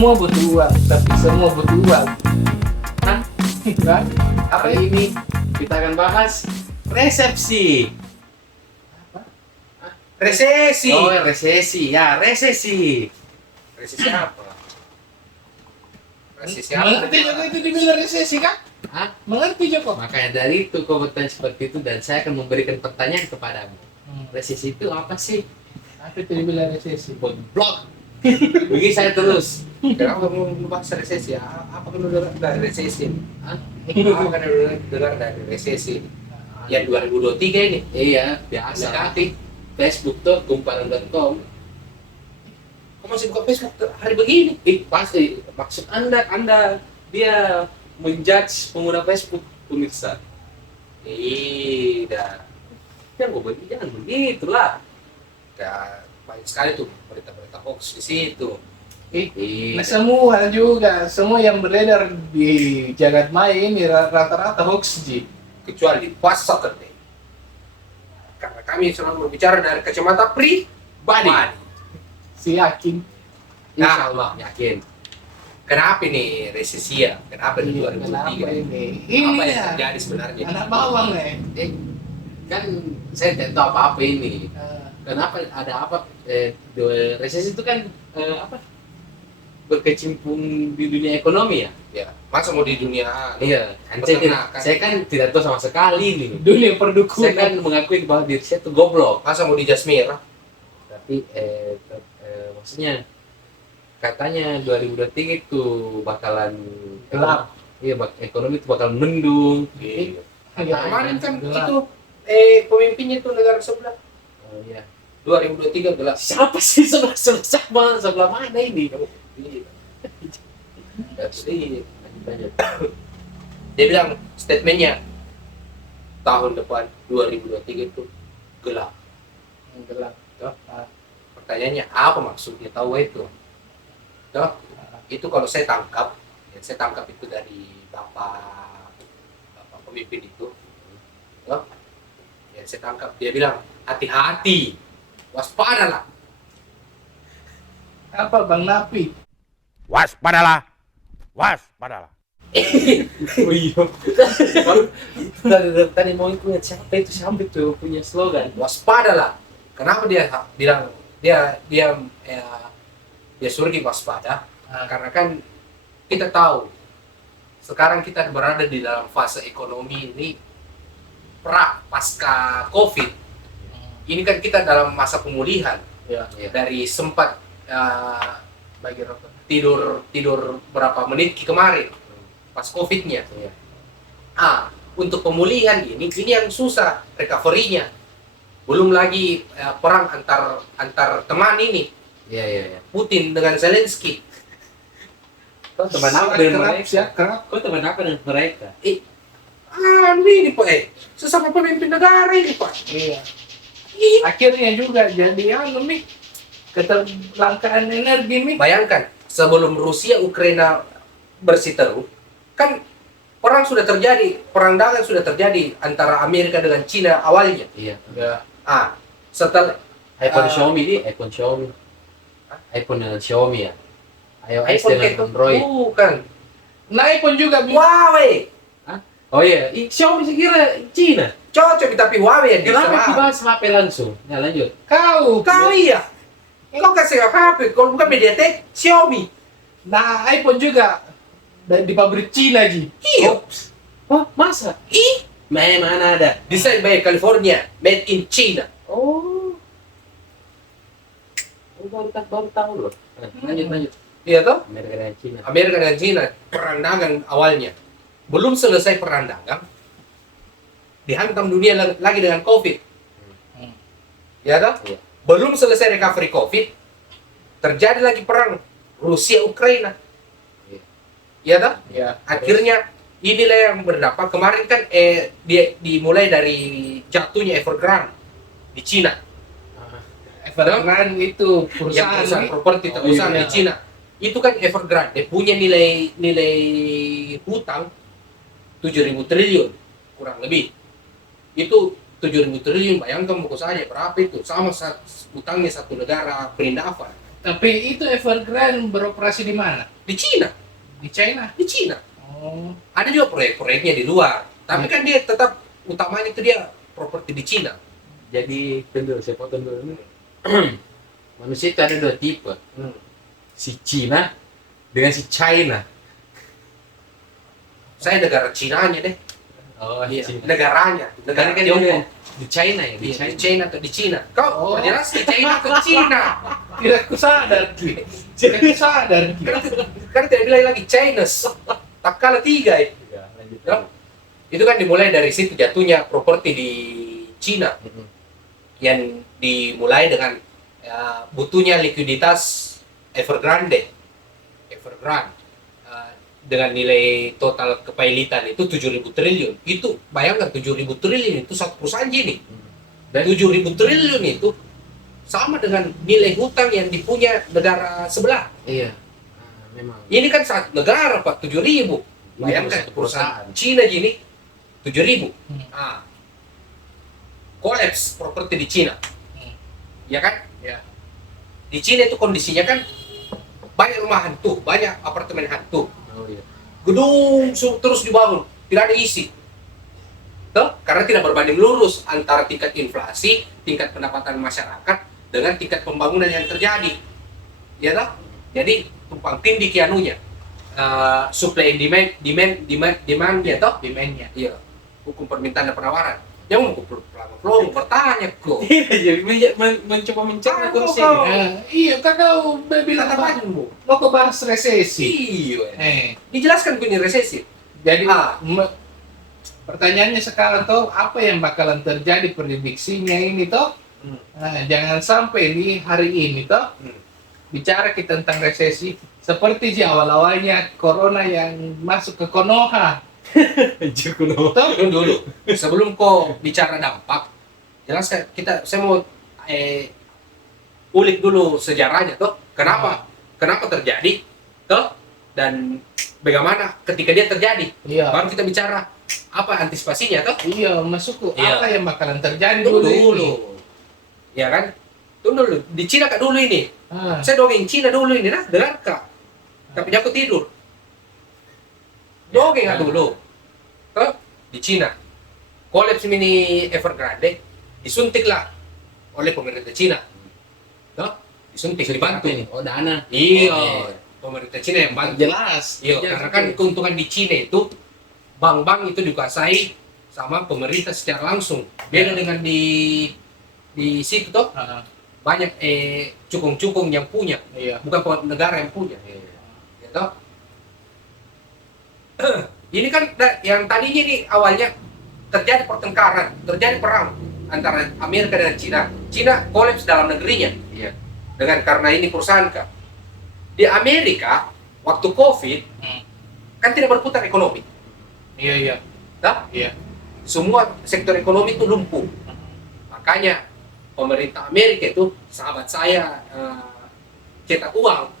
semua butuh uang, tapi semua butuh uang. Hah? Kan? Apa ini? Kita akan bahas resepsi. Resesi. Oh, resesi. Ya, resesi. Resesi apa? Resesi apa? Mengerti Joko itu dibilang resesi kan? Hah? Mengerti Joko? Makanya dari itu kau bertanya seperti itu dan saya akan memberikan pertanyaan kepadamu. Resesi itu apa sih? Apa itu dibilang resesi? Blok. Begini saya terus. Kenapa kamu membahas resesi? Apa kamu dengar dari resesi? Hah? Apa kamu dengar dari resesi? Ya 2023 ini. Iya, biasa. Mendekati. Facebook tuh kumparan.com. Kau masih buka Facebook hari begini? Pasti maksud Anda dia menjudge pengguna Facebook pemirsa. Tidak. Jangan begitulah. Dan banyak sekali tuh berita-berita hoax di situ. Nah, semua juga, semua yang beredar di jagat maya ini rata-rata hoax ji. Kecuali WhatsApp nih. Karena kami selalu berbicara dari kacamata pribadi. Si yakin. Insya Allah yakin. Kenapa ini resesi ya? Kenapa di 2023? Kenapa ini? Apa yang ya, terjadi sebenarnya? anak bawang nih. Kan saya tidak tahu apa-apa ini. Kenapa ada apa? Resesi itu kan apa? Berkecimpung di dunia ekonomi ya. Ya, masa mau di dunia Iya. Kan peternakan? saya kan tidak tahu sama sekali nih. Dunia Saya perdukunan. kan mengakui bahwa diri saya itu goblok. Masa mau di Jasmir? Tapi maksudnya katanya 2023 itu bakalan Gelap. Iya, ekonomi itu bakal mendung. Iya. Ya, Kemarin kan gelap. itu pemimpinnya tuh negara sebelah. Oh iya. 2023 gelap. Siapa sih sebelah mana ini? Iya. Jadi, lanjut. Dia bilang statementnya tahun depan 2023 itu gelap. Gelap. Tuh. Pertanyaannya apa maksudnya tahu itu? Tuh. Itu kalau saya tangkap itu dari bapak pemimpin itu. Tuh. Ya saya tangkap dia bilang hati-hati, waspadalah. Apa Bang Napi? Waspadalah, waspadalah. Oh iya. Tadi mau ingat siapa itu punya slogan. Waspadalah. Kenapa dia bilang dia suruh waspada? Karena kan kita tahu sekarang kita berada di dalam fase ekonomi ini pasca COVID. Ini kan kita dalam masa pemulihan Ya, dari sempat bagi rokok. tidur berapa menit kemarin pas COVID-nya. Iya. Untuk pemulihan ini yang susah recovery-nya. Belum lagi perang antar teman ini, Iya. Putin dengan Zelensky. Kau teman apa Sangat dengan kerap, mereka? ya, kerap. Kau teman apa dengan mereka? Ini Pak, sesama pemimpin negara ini Pak. Iya. Akhirnya juga jadi nih keterlangkaan energi nih. Bayangkan sebelum Rusia Ukraina berseteru, kan perang dagang sudah terjadi antara Amerika dengan Cina awalnya. Iya. Setelah iPhone Ah. Xiaomi di iPhone Xiaomi. iPhone dengan Xiaomi ya. iOS iPhone dengan itu Android. bukan Nah, iPhone juga Huawei. Oh iya, Xiaomi saya kira Cina. Cocok tapi Huawei yang Kenapa diserang. dibahas HP langsung? Ya lanjut. kau. Kau iya. Kau kasih HP, kalau bukan MediaTek, Xiaomi. Nah, iPhone juga di pabrik Cina ji. Iya. Oh, masa? Mana ada? Desain by California, made in China. Oh. Baru tahu loh. Lanjut. Iya toh? Amerika dan Cina. Amerika dan China perang dagang awalnya. Belum selesai perang dagang, dihantam dunia lagi dengan COVID. Ya toh? Iya. Belum selesai recovery COVID, terjadi lagi perang Rusia Ukraina. Iya. Ya toh? Ya. Akhirnya inilah yang berdampak. Kemarin kan dia dimulai dari jatuhnya Evergrande di Cina. Evergrande itu Yang perusahaan perusahaan nih. properti terbesar iya. di Cina. Itu kan Evergrande, dia punya nilai hutang 7.000 triliun kurang lebih. Itu 7.000 triliun, bayangkan buku saja berapa itu, sama hutangnya satu negara perindafan. Tapi itu Evergrande beroperasi di mana? Di Cina, Di China? di Cina. Oh. Ada juga proyek-proyeknya di luar, tapi kan dia tetap utamanya itu dia properti di Cina. Jadi tunggu, saya potong dulu. Manusia itu ada dua tipe. Si Cina dengan si China. Saya negara Cinanya deh, Oh iya. Cina. Negaranya, negara Karena kan Tiongkok. di China ya, di Di China. China atau di Cina? Kau Oh. jelas di China atau Cina? Tidak kusadar, Ki. Tidak kusadar, Ki. Kan tidak bilang lagi Chinese, tak kalah 3 ya. Ya, lanjut. Ya. Itu kan dimulai dari situ jatuhnya properti di Cina yang dimulai dengan butuhnya likuiditas Evergrande dengan nilai total kepilitan itu 7.000 triliun. Itu bayangkan 7.000 triliun itu satu perusahaan gini. Dan 7.000 triliun itu sama dengan nilai hutang yang dipunya negara sebelah. Iya. Memang. Ini kan satu negara Pak, 7.000. Bayangkan Satu perusahaan perusahaan. Cina gini 7.000. Hmm. Kolaps properti di Cina. Hmm. Ya kan? Ya. Di Cina itu kondisinya kan banyak rumah hantu, banyak apartemen hantu. Oh iya. Gedung terus dibangun, tidak ada isi. Tuh, karena tidak berbanding lurus antara tingkat inflasi, tingkat pendapatan masyarakat dengan tingkat pembangunan yang terjadi. Ya toh? Jadi tumpang tindih kianunya. Supply and demand ya toh? Demand-nya. Iya. Hukum permintaan dan penawaran. Yang mau pelong bertanya kok. Jadi mencoba mencari Kau- kursi. kau- Iya, kan kau bilang Kata apa? Bu. Lo kok bahas resesi? Iya. Dijelaskan Dijelaskan punya resesi. Jadi Ah. pertanyaannya sekarang tuh apa yang bakalan terjadi prediksinya ini toh? Nah, jangan sampai di hari ini toh bicara kita tentang resesi seperti di awal-awalnya corona yang masuk ke Konoha. Jukuno. Toh? Tunggu dulu. Sebelum kau bicara dampak, jelaskan saya mau ulik dulu sejarahnya toh. Kenapa? Kenapa terjadi? Toh? Dan bagaimana ketika dia terjadi? Iya. Baru kita bicara apa antisipasinya toh? Iya, masukku. Iya. Apa yang bakalan terjadi Tunggu dulu dulu. ini? Ya kan? Tunggu dulu. Di Cina kak dulu ini. Ah, Saya dongeng Cina dulu ini nah, dengar kak. Tapi aku tidur. Dongeng kak dulu. Toh? Di Cina. Kolaps mini Evergrande disuntiklah oleh pemerintah Cina. Toh? Disuntik, dibantu. ini? Oh dana. Iya. Oh, Pemerintah Cina yang bantu. Jelas. Iya, Jelas, karena kan betul. keuntungan di Cina itu bank-bank itu dikuasai sama pemerintah secara langsung. Beda dengan di situ toh ah, banyak cukong-cukong yang punya, iya. bukan negara yang punya. Iya. Ya toh? Ini kan yang tadinya di awalnya terjadi pertengkaran, terjadi perang antara Amerika dan Cina. Cina kolaps dalam negerinya. Iya. Dengan karena ini perusahaan Kak. Di Amerika waktu Covid Hmm. kan tidak berputar ekonomi. Iya, iya. Dah? Iya. Semua sektor ekonomi itu lumpuh. Makanya pemerintah Amerika itu sahabat saya cetak uang.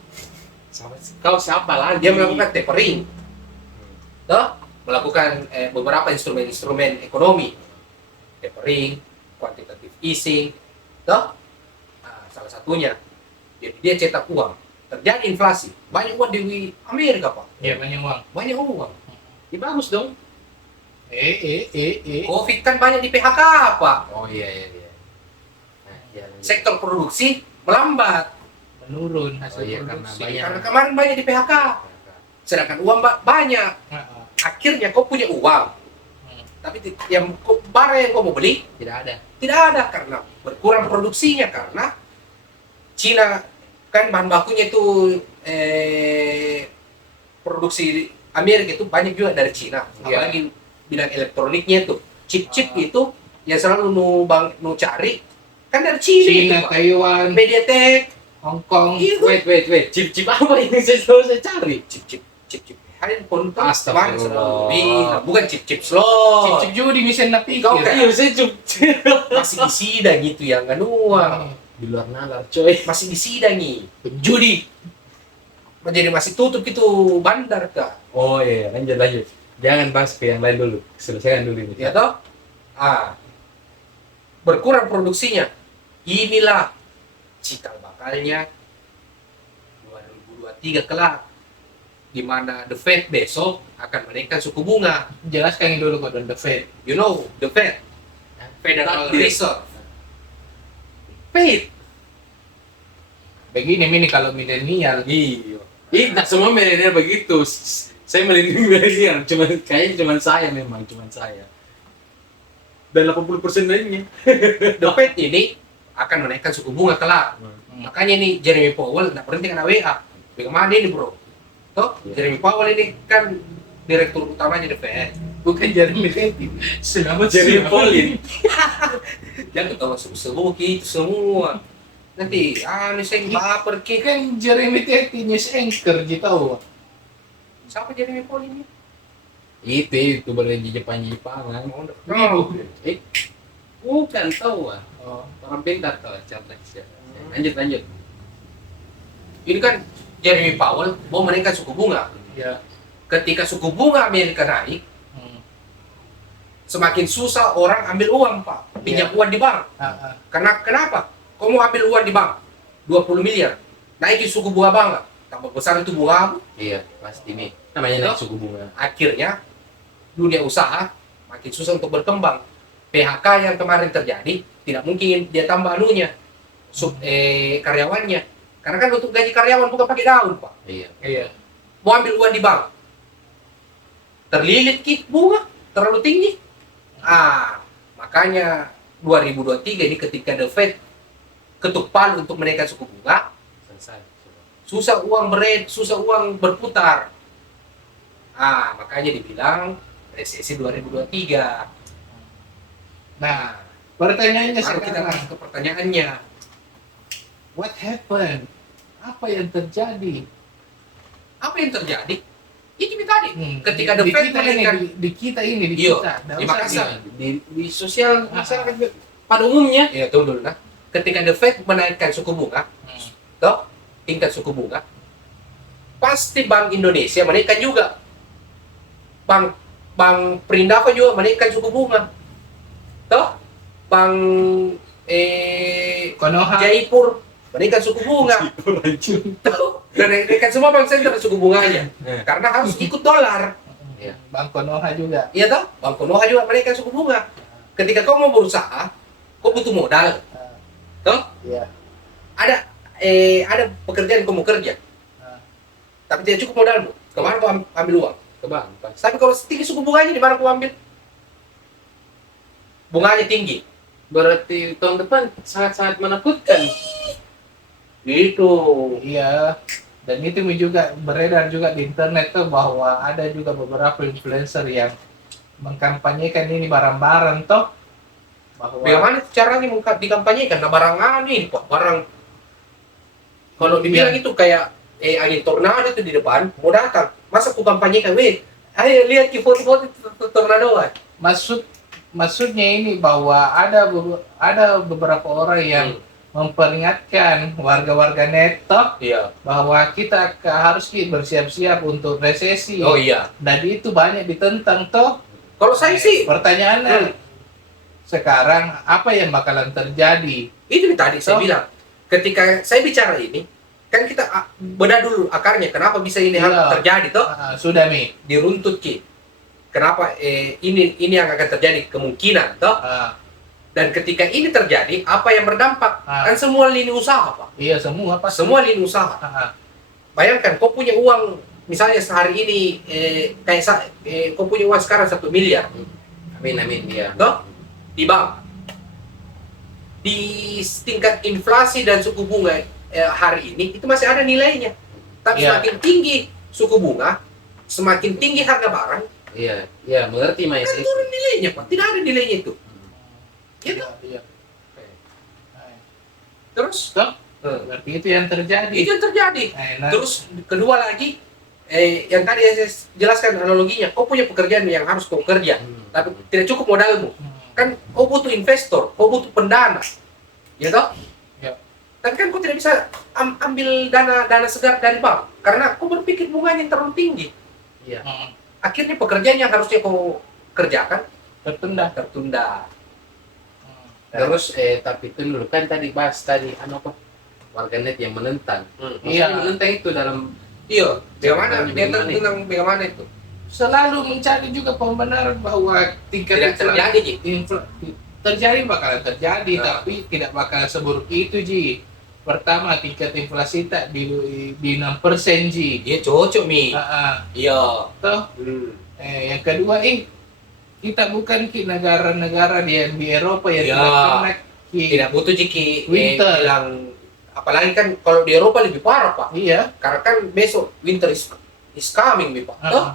Kau siapa lagi? Dia melakukan tapering. Dah? Melakukan beberapa instrumen-instrumen ekonomi. Tapering, quantitative easing. Dah? Nah, salah satunya. Jadi dia cetak uang. Terjadi inflasi. Banyak uang di Amerika, Pak. Iya, banyak uang. Banyak uang. Ya, bagus dong. Covid kan banyak di PHK, Pak. Oh iya iya iya. Nah, iya, lanjut. Sektor produksi melambat. Menurun hasil Oh, iya, karena produksi. banyak. Karena kemarin banyak di PHK. Sedangkan uang banyak. Ah, ah. Akhirnya kau punya uang. Hmm. Tapi barang yang kau mau beli Tidak ada. tidak ada karena berkurang produksinya karena Cina kan bahan bakunya itu produksi Amerika itu banyak juga dari Cina. Iya. Apalagi bidang elektroniknya itu chip-chip Ah. itu yang selalu nu cari kan dari Cina, Cina, itu, Pak. Taiwan, MediaTek, Hong Kong. iya, Wait. Chip apa ini saya cari? chip handphone tuh Astagfirullah. kemarin selalu bilang, bukan chip slot. Cip-cip judi misen na pikir. Kau kan- Iya, saya cuma Masih disidang gitu yang anuang. di luar nalar, coy. Masih disidangi. Penjudi. Menjadi masih tutup itu bandar kak. Oh iya, lanjut. Jangan bahas ke yang lain dulu. Selesaikan dulu ini. Ya toh? Berkurang produksinya. Inilah cikal bakalnya 2023 kelak, di mana The Fed besok akan menaikkan suku bunga. Jelaskan dulu kok the Fed. You know, The Fed, Federal Reserve. Fate. Begini ini kalau milenial. Iya. Tidak semua milenial begitu. Saya melindungi milenial, kayaknya cuma saya memang, cuma saya. Dan 80% lainnya. The Fed ini akan menaikkan suku bunga kelak. Makanya nih Jeremy Powell nggak berhenti kena WA. Bagaimana ini bro? Toh, Jeremy Powell ini kan direktur utamanya The Fed. Bukan Jeremy Teti. Selamat Jeremy siang. Paulin. Jangan ketawa semua gitu semua. Nanti, ini saya baper ki. Kan Jeremy Teti news anchor gitu. Siapa Jeremy Powell ini? Itu berada di Jepangan. Oh, Bukan tahu ah. Oh. Orang pintar tahu cerdas ya. Lanjut. ini kan Jeremy Powell mau menaikkan suku bunga. Ya. Ketika suku bunga Amerika naik, Hmm. semakin susah orang ambil uang, Pak. Pinjam uang di bank. Ah, ah. Kenapa? Kau mau ambil uang di bank 20 miliar. Naikin suku bunga bank nggak? Tambah besar itu bunga. Iya, pasti nih. Namanya naik suku bunga. Akhirnya dunia usaha makin susah untuk berkembang. PHK yang kemarin terjadi tidak mungkin dia tambah anunya karyawannya. Karena kan untuk gaji karyawan bukan pakai daun, Pak. Iya. Iya. Mau ambil uang di bank. Terlilit bunga terlalu tinggi. Makanya 2023 ini ketika The Fed ketuk palu untuk menaikkan suku bunga, Selesai. susah uang berputar. Makanya dibilang resesi 2023. Nah, pertanyaannya Baru kita sekarang, masuk ke pertanyaannya. what happened? Apa yang terjadi? Apa yang terjadi? Itu tadi. Ketika The di Fed kita ini, menaikkan, di kita ini, di Iya, kita. di Makassar. Di sosial masyarakat pada umumnya. ya tunggu dulu nah. Ketika The Fed menaikkan suku bunga, toh tingkat suku bunga, pasti Bank Indonesia menaikkan juga. Bank Perindava juga menaikkan suku bunga. Toh Bank Konoha. Jaipur menaikkan suku bunga. Toh, dan menaikkan semua bank sentral suku bunganya. Karena harus ikut dolar. Iya. Bang Konoha juga. Iya toh? Bank Konoha juga menaikkan suku bunga. Ketika kau mau berusaha, kau butuh modal. Toh? Iya. Ada pekerjaan kau mau kerja. Tapi tidak cukup modalmu. Kemana kau ambil uang? Ke bank, Pak. Tapi kalau tinggi suku bunganya, di mana kau ambil? Bunganya tinggi. Berarti tahun depan sangat-sangat menakutkan. Gitu. Iya. Dan itu juga beredar juga di internet tuh bahwa ada juga beberapa influencer yang mengkampanyekan ini barang-barang toh bahwa Bagaimana caranya dikampanyekan? Nah, barang ini, Pak. Barang kalau dibilang itu kayak angin tornado itu di depan, mau datang. Masa ku kampanyekan, weh, ayo lihat ki foto-foto tornado. maksudnya ini bahwa ada beberapa orang yang memperingatkan warga-warga net toh Iya. bahwa kita harus bersiap-siap untuk resesi. Oh iya. Dan itu banyak ditentang toh. Kalau saya sih, Pertanyaannya sekarang apa yang bakalan terjadi? itu tadi saya Oh. bilang. Ketika saya bicara ini, kan kita bedah dulu akarnya. Kenapa bisa ini Iya. terjadi toh? Sudah Mi. Diruntut ki. Kenapa ini yang akan terjadi kemungkinan toh? Dan ketika ini terjadi, apa yang berdampak? Kan semua lini usaha, Pak. Iya semua Pak. Semua lini usaha. Bayangkan, kau punya uang, misalnya sehari ini, kau punya uang sekarang 1 miliar. Amin, ya. Toh? Di bank. Di tingkat inflasi dan suku bunga hari ini, itu masih ada nilainya. Tapi Iya. semakin tinggi suku bunga, semakin tinggi harga barang, Iya, mengerti Mas. kan turun nilainya, Pak. Tidak ada nilainya itu. Gitu. Iya. Terus, Toh? Berarti itu yang terjadi. itu yang terjadi. Nah, Terus kedua lagi, yang tadi saya jelaskan analoginya, kau punya pekerjaan yang harus kau kerja, tapi tidak cukup modalmu. Kan kau butuh investor, kau butuh pendana, ya toh? Ya. Tapi kan kau tidak bisa ambil dana segar dari bank, karena kau berpikir bunganya yang terlalu tinggi. Iya. Akhirnya pekerjaan yang harusnya kau kerjakan tertunda. Terus tapi itu dulu kan tadi bahas tadi apa? Warganet yang menentang. Iya. Maksudnya menentang itu dalam Iya, bagaimana? Bagaimana? Tentang bagaimana itu? Selalu mencari juga pembenaran bahwa tingkat Tidak terjadi, Ji. terjadi bakalan terjadi, Nah. tapi tidak bakal seburuk itu, Ji. Pertama, tingkat inflasi tak di 6%, Ji. Dia cocok, Mi. Iya. Toh, yang kedua, kita bukan negara-negara di Eropa yang Ya. tidak pernah Tidak butuh Jiki Winter. bilang, apalagi kan kalau di Eropa lebih parah, Pak. Iya. Karena kan besok winter is coming, Mi, Pak. Toh,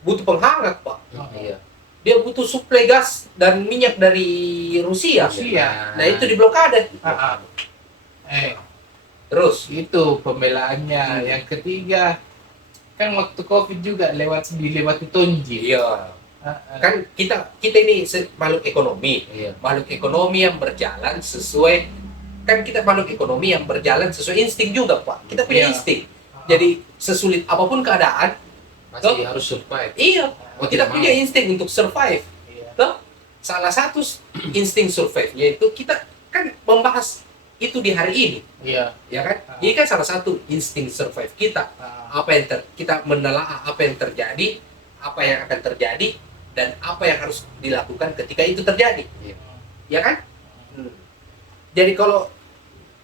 butuh penghangat, Pak. Iya. Dia butuh suplai gas dan minyak dari Rusia. Rusia. Nah, itu diblokade. Terus, Itu pembelaannya. Yang ketiga, kan waktu COVID juga dilewati tonji. iya. Kan kita ini makhluk ekonomi. Iya. Makhluk ekonomi yang berjalan sesuai, kan kita makhluk ekonomi yang berjalan sesuai insting juga, Pak. Kita punya Iya. insting. Jadi sesulit apapun keadaan, Masih harus survive. iya, Oh, kita tidak punya mau. insting untuk survive. Iya. Toh, salah satu insting survive-nya itu kita kan membahas itu di hari ini, Iya. ya kan? Ini kan salah satu insting survive kita. Apa yang kita menelaah apa yang terjadi, apa yang akan terjadi, dan apa yang harus dilakukan ketika itu terjadi. Iya. Ya kan? Jadi kalau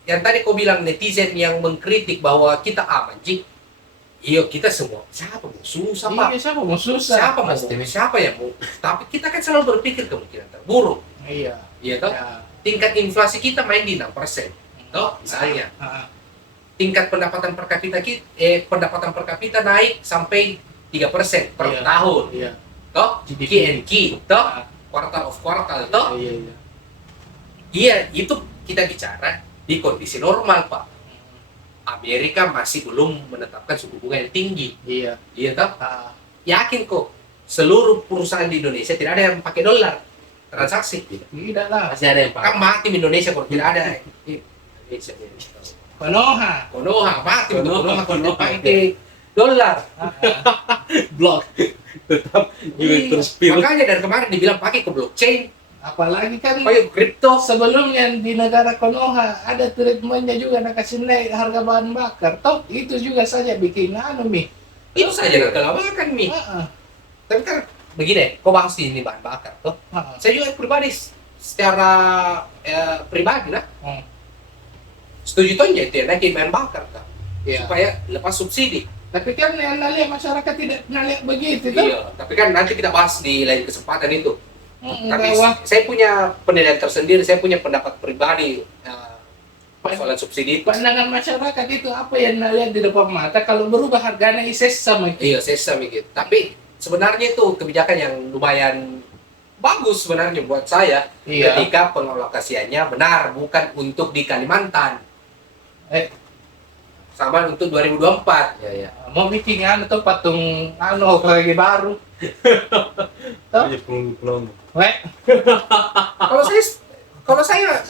yang tadi kau bilang netizen yang mengkritik bahwa kita aman, Jik. Iya, kita semua. Siapa mau susah, Pak? Iya, siapa mau susah? Siapa mau? Pasti. Siapa yang mau? Tapi kita kan selalu berpikir kemungkinan terburuk. Iya. Iya toh? Ya. Tingkat inflasi kita main di 6%. Toh, misalnya. Tingkat pendapatan per kapita naik sampai 3% per Iya. tahun. Iya. Toh? GDP. Q&Q, toh? Ah. Quartal of quartal, toh? Iya, iya. Iya, itu kita bicara di kondisi normal, Pak. Amerika masih belum menetapkan suku bunga yang tinggi. Iya. Iya toh? Ah. Yakin kok, seluruh perusahaan di Indonesia tidak ada yang pakai dolar transaksi. Tidak lah. Masih ada yang Kan pakai. mati di Indonesia kalau tidak ada. Konoha. Konoha mati untuk Konoha, Konoha tidak Konoha. pakai dolar. Blok. Tetap juga Iya, terus pil. makanya dari kemarin dibilang pakai ke blockchain, Apalagi kan pakai kripto. sebelumnya di negara Konoha ada treatmentnya juga nak kasih naik harga bahan bakar. Toh itu juga saja bikin Mi. Itu saja yang kelabakan, Mi. Tapi kan begini, kau bahas ini bahan bakar toh. Saya juga pribadi secara pribadi lah setuju toh itu ya naikin bahan bakar kan, Iya. supaya lepas subsidi. Tapi kan yang lihat masyarakat tidak pernah lihat begitu toh. Iya, tapi kan nanti kita bahas di lain kesempatan itu. Tapi Bahwa saya punya penilaian tersendiri, saya punya pendapat pribadi persoalan subsidi itu. pandangan masyarakat itu apa yang lihat di depan mata, kalau berubah harganya ises sama Iya, saya mikir. Tapi sebenarnya itu kebijakan yang lumayan bagus sebenarnya buat saya Iya. ketika pengalokasiannya benar, bukan untuk di Kalimantan. Sama untuk 2024. Iya, iya. Mau bikin tuh patung lagi baru. Toh? Aja pelong-pelong. Weh, Kalau saya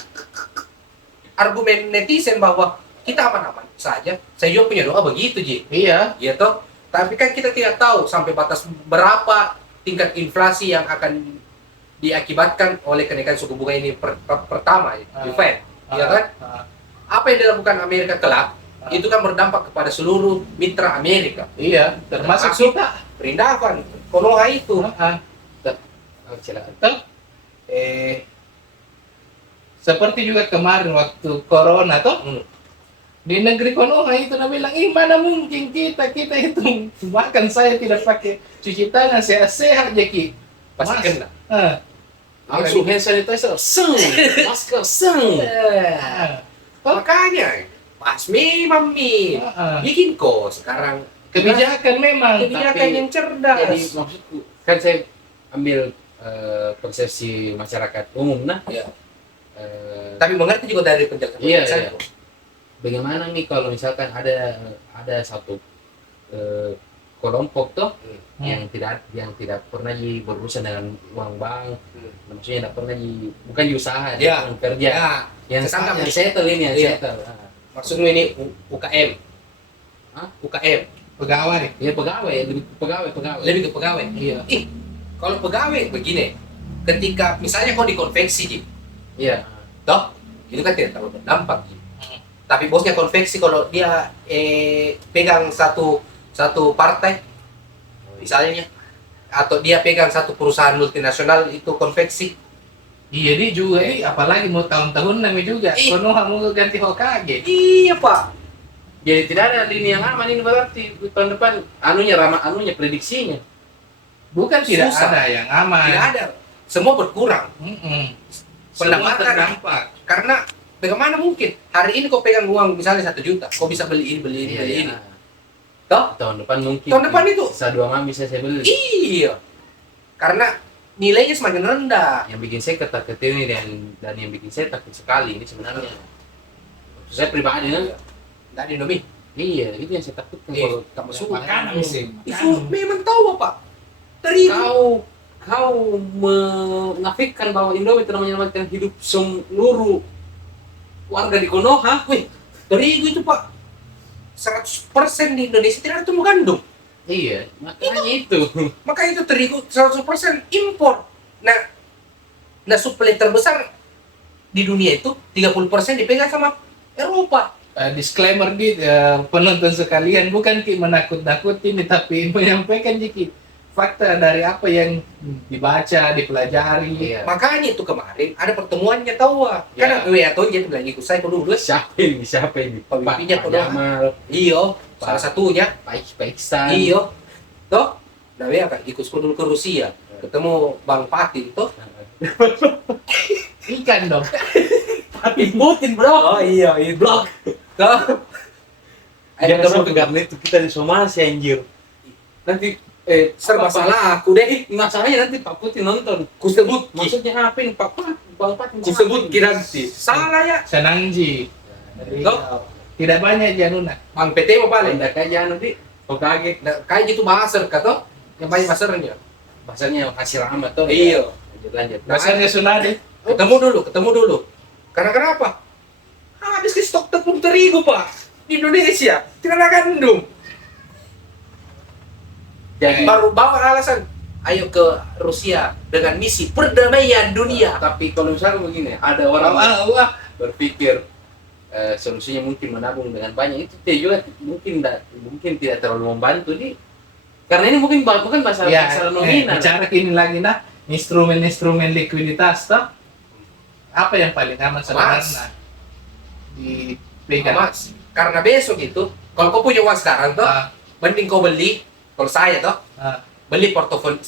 argumen netizen bahwa kita aman-aman saja, saya juga punya doa begitu, Ji. iya. Ya toh, tapi kan kita tidak tahu sampai batas berapa tingkat inflasi yang akan diakibatkan oleh kenaikan suku bunga ini pertama, The Fed, ya kan? Apa yang dilakukan Amerika kelak itu kan berdampak kepada seluruh mitra Amerika. Iya, termasuk Termasuk kita. Perindavan, Konoha itu. Oh, silakan. Toh? Seperti juga kemarin waktu corona toh, di negeri Konoha itu nak bilang, mana mungkin kita itu makan saya tidak pakai cuci tangan, saya sehat Jeki. Pasti Mas. kena. Langsung hand sanitizer. Seng. Masker. Seng. Makanya, Pasmi, Mami, bikin kok sekarang Kebijakan memang, kebijakan tapi yang cerdas. Jadi maksudku kan saya ambil persepsi masyarakat umum nah. Iya. Eh, Tapi mengerti juga dari penjelasan Iya, saya. iya. Bagaimana nih kalau misalkan ada satu kelompok toh yang tidak pernah berurusan dengan uang bank, maksudnya tidak pernah bukan di usaha, Ya. dia kerja, Ya, yang saya tangkap. settle ini yang Iya. settle. maksudnya ini UKM. Hah? UKM. pegawai. Ya pegawai, lebih pegawai. Lebih ke pegawai. Iya. Kalau pegawai begini, ketika misalnya kau di konveksi, Ji, Iya. toh, itu kan tidak terlalu berdampak, Ji. Tapi bosnya konveksi kalau dia pegang satu satu partai misalnya, atau dia pegang satu perusahaan multinasional itu konveksi. Iya dia juga nih, apalagi mau tahun-tahun namanya juga. Konoha mau ganti Hokage. Iya pak. Jadi tidak ada lini yang aman ini berarti tahun depan anunya prediksinya. Bukan tidak Susah. ada yang aman. Tidak ada, semua berkurang. Semua Pendapatan terdampak. Karena bagaimana mungkin hari ini kau pegang uang misalnya 1 juta, kau bisa beli ini, beli ini, beli ini. Toh? Tahun depan mungkin. Tahun depan itu. Dua mam bisa saya beli. Iya. Karena nilainya semakin rendah. Yang bikin saya ketar-ketir ini dan yang bikin saya takut sekali ini sebenarnya. Saya pribadi kan. Nggak ada Indomie. Iya, itu yang saya takutkan Iya, kalau tak masuk. Makanan sih. Itu memang tahu pak. Terigu. kau menafikan bahwa Indomie telah menyelamatkan hidup seluruh warga di Konoha. Wih, terigu itu pak 100% di Indonesia tidak ada tumbuh gandum. Iya, makanya itu. Maka itu terigu 100% impor. Nah suplai terbesar di dunia itu 30% dipegang sama Eropa. Disclaimer di penonton sekalian, bukan ki menakut-nakutin tapi menyampaikan dikit fakta dari apa yang dibaca, dipelajari. Iya. Makanya itu kemarin ada pertemuannya tahu Ya. kan WA tuh jadi bilang ikut saya dulu Siapa ini? Pemimpinnya Pak Konoha. Jamal, Iyo, salah satunya. Pak Iksan. Iyo, toh, nah WA kan ikut dulu ke Rusia, ketemu Bang Patin toh. Ikan dong. Patin Putin, bro. Iya, Blok. toh. Jangan ketemu sampai karena itu kita di somasi anjir. Nanti serba apa- salah aku deh. Masalahnya nanti Pak Putin nonton. Ku sebut, Maksudnya apa ini Pak Patin? ku sebut kira nanti. Salah ya. Senangji. Toh, Tidak banyak januna. Bang PT mau paling. Tidak kayak nanti Hokage. Nah, kayak gitu bahasa kata yang banyak bahasanya. Bahasanya hasil amat tuh. Iya. Lanjut. Dasarnya Sunade. Ketemu dulu. Karena kenapa? Habis di stok tepung terigu pak di Indonesia tidak ada gandum. Jadi Baru bawa alasan, ayo ke Rusia dengan misi perdamaian dunia. tapi kalau misalnya begini, ada orang Wah, berpikir solusinya mungkin menabung dengan banyak itu juga mungkin tidak terlalu membantu nih. Karena ini mungkin bukan masalah ya, nominal. bicara kini lagi nah, instrumen-instrumen likuiditas toh. Apa yang paling aman sebenarnya? Dipegang. Mas, karena besok itu, kalau kau punya uang sekarang tuh, Ah, mending kau beli, kalau saya tuh, ah, beli portofolio.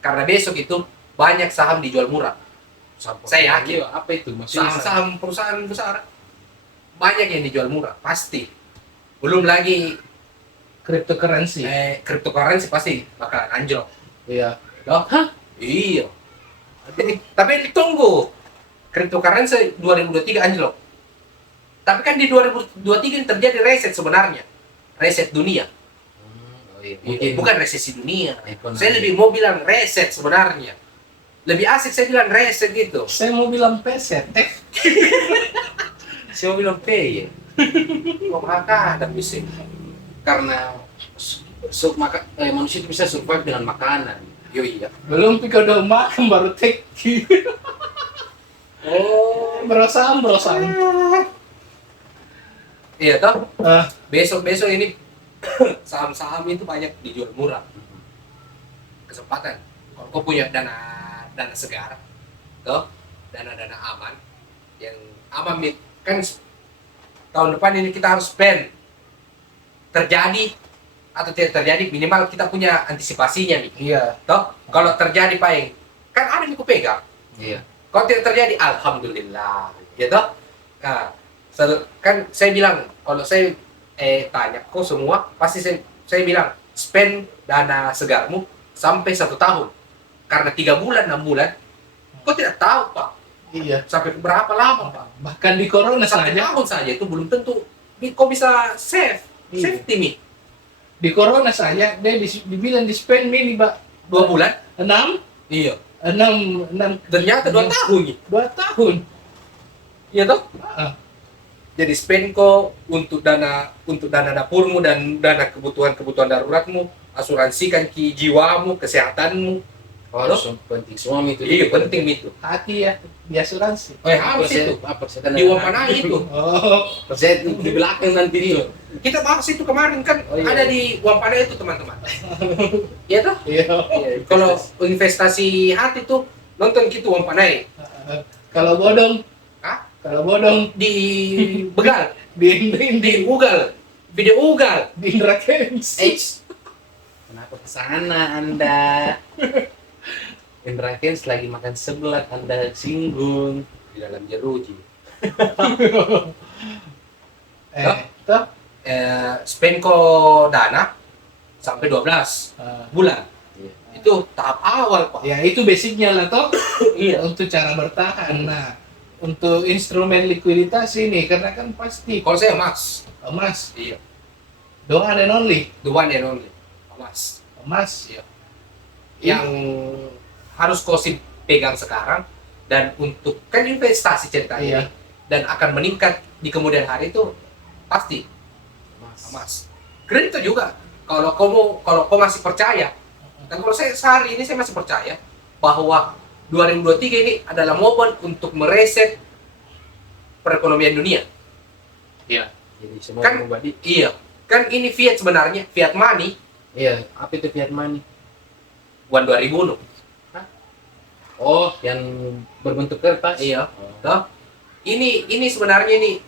Karena besok itu banyak saham dijual murah. Saya yakin. Iya, apa itu maksudnya? Saham-saham perusahaan besar banyak yang dijual murah, pasti. Belum lagi cryptocurrency. cryptocurrency pasti bakal anjlok. Iya. Loh? Hah? Iya. Tapi tunggu. Cryptocurrency 2023 anjlok. Tapi kan di 2023 terjadi reset sebenarnya. Reset dunia. Bukan resesi dunia. Ekonomi. Saya lebih mau bilang reset sebenarnya. Lebih asik saya bilang reset gitu. Saya mau bilang peset. Saya mau bilang P ya. Kok maka ada bising. Karena manusia itu bisa survive dengan makanan. Yo iya. Belum pikir udah makan baru take. Oh. Berosam. Iya toh. Ah, Besok ini saham-saham itu banyak dijual murah. Kesempatan. Kalau kau punya dana segar, toh, dana aman, yang aman kan tahun depan ini kita harus spend. Terjadi atau tidak terjadi minimal kita punya antisipasinya nih. iya. Toh, kalau terjadi paling kan ada yang ku pegang. Iya. Kalau tidak terjadi, alhamdulillah, ya toh. Nah, kan saya bilang kalau saya tanya kok semua pasti saya bilang spend dana segarmu sampai 1 tahun karena 3 bulan 6 bulan kok tidak tahu pak Iya. sampai berapa lama pak Bahkan di corona 1 saja. tahun saja itu belum tentu kok bisa Iya. safety nih Di corona saja dia dibilang di spend mini, Pak. 2 bulan 6 iya 6 ternyata 2 tahun nih 2 tahun. iya toh Ah, jadi spend kok untuk dana dapurmu dan dana kebutuhan daruratmu, asuransikan jiwamu, kesehatanmu. Harus penting suami itu. Iya, penting itu. Hati ya, di asuransi. Harus itu. Apa Di Wampanai itu. Oh, persen di belakang nanti dia. Kita bahas itu kemarin kan Oh, iya. ada di Wampanai itu teman-teman. Iya toh? iya. Iya. Kalau investasi hati tuh nonton gitu Wampanai. Kalau bodong, Hah? kalau bodong Di Begal, di di Ugal, video Ugal. di Indra Kents. Kenapa ke sana Anda? Indra Kents lagi makan sebelah Anda singgung. Di dalam jeruji. Toh? Spenko Dana sampai 12 bulan. Iya. Itu tahap awal, Pak. Ya itu basicnya lah toh. Iya. Untuk cara bertahan. Nah, untuk instrumen likuiditas ini karena kan pasti Kalau saya emas. emas, Iya. the one and only The one and only. Emas. emas. Iya. Yang harus kau pegang sekarang dan untuk kan investasi ceritanya Iya. ini, dan akan meningkat di kemudian hari itu pasti emas. Kripto juga. Kalau kau masih percaya, dan kalau saya sehari ini saya masih percaya bahwa 2023 ini adalah momen untuk mereset perekonomian dunia. Iya. Jadi semua Kan- pribadi. Iya, kan ini fiat sebenarnya, fiat money Iya. Apa itu fiat money? uang 2000 loh. Oh, yang berbentuk kertas. Iya. Oh. Toh? Ini sebenarnya ini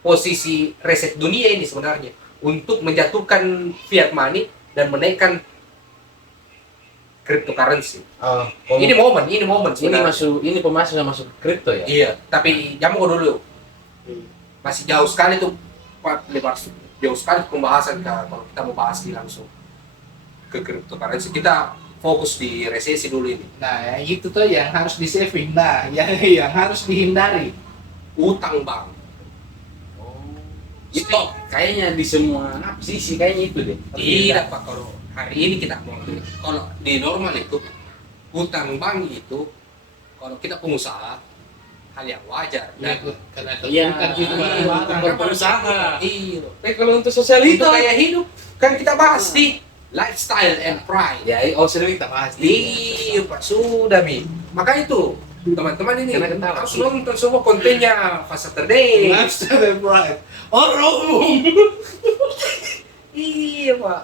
posisi reset dunia ini sebenarnya untuk menjatuhkan fiat money dan menaikkan cryptocurrency. Oh, Ini momen ini sebenarnya. ini pemasok yang masuk kripto ya? Iya, tapi jamu dulu. Masih jauh sekali tuh Pak, jauh sekali pembahasan kalau kita mau bahas di langsung ke cryptocurrency. Kita fokus di resesi dulu ini. Nah, ya itu tuh yang harus di saving. Nah, yang harus dihindari. Utang bank. Oh. Itu kayaknya di semua sisi kayaknya itu deh. Tidak Pak, kalau hari ini kita mau kalau di normal itu utang bank itu kalau kita pengusaha hal yang wajar Ya, dan karena Iya, bukan itu iya, barang-barang. bukan pengusaha. iya. Tapi kalau untuk Itu sosialita gaya hidup kan kita bahas di lifestyle and pride. ya, sudah kita bahas. Iya Pak, sudah Mi. Maka itu teman-teman ini Karena ketawa. harus nonton semua kontennya Fast Saturday. Lifestyle and pride. Orang umum. Iya Pak.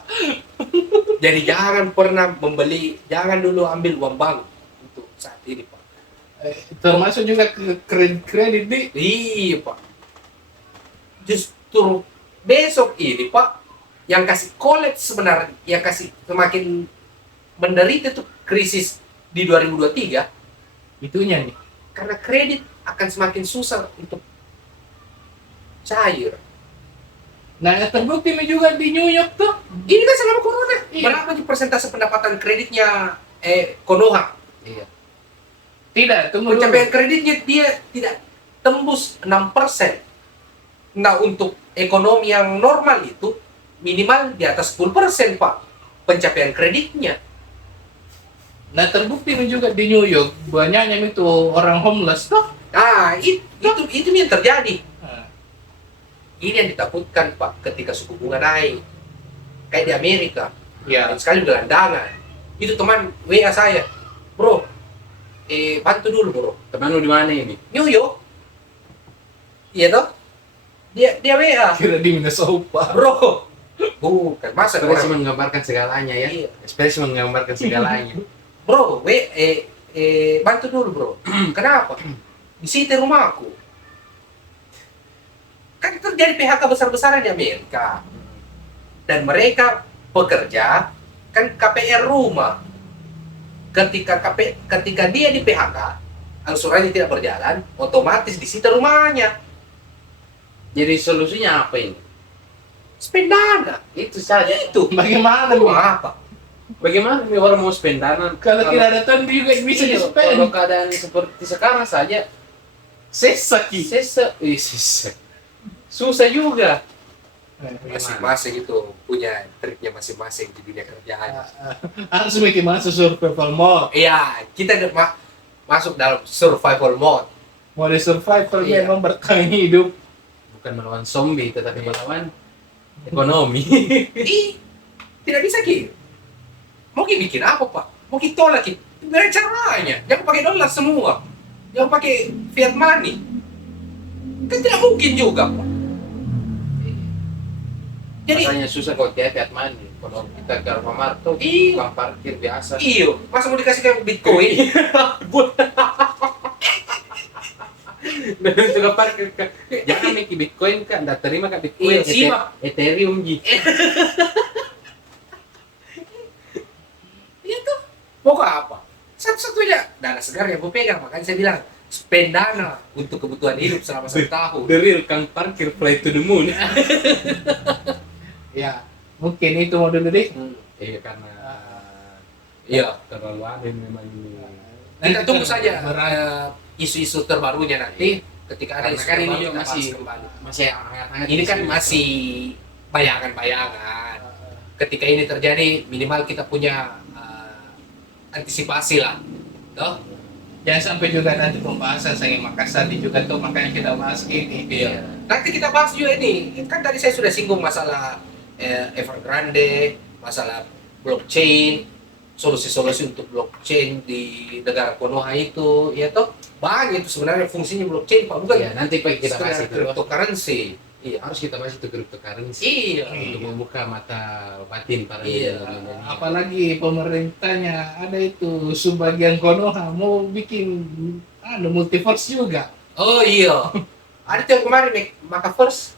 Jadi jangan pernah jangan dulu ambil uang bank untuk saat ini Pak. Termasuk juga ke kredit di Iya Pak. Justru besok ini Pak yang kasih collect sebenarnya, yang kasih semakin menderita tuh krisis di 2023 itunya nih. karena kredit akan semakin susah untuk cair. Nah, terbukti nih juga di New York tuh. Ini kan selama corona, Iya. berapa nih persentase pendapatan kreditnya Konoha? Iya. Tidak, tunggu dulu. Pencapaian kreditnya dia tidak tembus 6%. Nah, untuk ekonomi yang normal itu minimal di atas 10% Pak pencapaian kreditnya. Nah, terbukti nih juga di New York banyaknya itu orang homeless tuh. Nah, itu yang terjadi. Nah, Ini yang ditakutkan Pak ketika suku bunga naik. Kayak di Amerika, ya. banyak sekali gelandangan. Itu teman WA saya, bro, bantu dulu bro. Teman lu di mana ini? New York, iya toh? Dia WA, Kira di Minnesota. bro. Bukan, masa Ekspresi orang, menggambarkan segalanya ya. Iya. Ekspresi menggambarkan segalanya. bro, bantu dulu bro. Kenapa? Disita rumahku. Kan terjadi PHK besar-besaran di Amerika. Dan mereka pekerja kan KPR rumah. Ketika dia di PHK, angsurannya tidak berjalan, otomatis disita rumahnya. Jadi solusinya apa ini? Spend dana. Itu saja. Itu. Bagaimana Mau nih? apa? Bagaimana nih orang mau spend dana? Kalau tidak ada tahun juga bisa Iya, di-spend. kalau keadaan seperti sekarang saja Sesaki. sesa. Susah juga. Masing-masing itu punya triknya masing-masing di dunia kerjaan. Harus bikin masuk survival mode. Iya, kita masuk dalam survival mode. Mode survival Iya. memang bertahan hidup. Bukan melawan zombie tetapi melawan ekonomi. Ih, tidak bisa Ki. Mau Ki bikin apa Pak? Mau Ki tolak Ki. Gimana caranya? Jangan pakai dolar semua. Jangan pakai fiat money. Kan tidak mungkin juga, Pak. Jadi, Makanya susah kalau tiap money. Kalau kita ke Alfamart tuh, Iya. tukang parkir biasa. iyo, masa mau dikasih ke Bitcoin? Dan tukang parkir jangan make Bitcoin kan, nggak terima kan Bitcoin, Iya, simak. Ethereum ji. Iya tuh. Pokok apa? Satu-satunya dana segar yang gue pegang. Makanya saya bilang, spend dana untuk kebutuhan hidup selama 1 tahun. The real kang parkir fly to the moon. Ya, mungkin itu mau dulu deh. Iya karena Iya. terlalu aneh memang ini. Kita tunggu saja berat. isu-isu terbarunya nanti. Ketika ada Karena isu kan ini terbaru, juga kita bahas masih kembali. masih hangat-hangat. Ini kan isunya. masih bayangan-bayangan. Ketika ini terjadi, minimal kita punya antisipasi lah. Toh? Jangan sampai juga nanti pembahasan saya Makassar juga tuh, makanya kita bahas ini. Iya. Nanti kita bahas juga ini. Kan tadi saya sudah singgung masalah Evergrande, masalah blockchain, solusi-solusi untuk blockchain di negara Konoha itu, ya toh banyak itu sebenarnya fungsinya blockchain, Pak. Bukan Iya, nanti Pak kita bahas itu. cryptocurrency. Iya. Harus kita bahas itu cryptocurrency. Iya. Untuk membuka mata batin para Iya. milenial. Apalagi pemerintahnya ada itu sebagian Konoha mau bikin multiverse juga. Oh iya. Ada tuh yang kemarin Makaverse.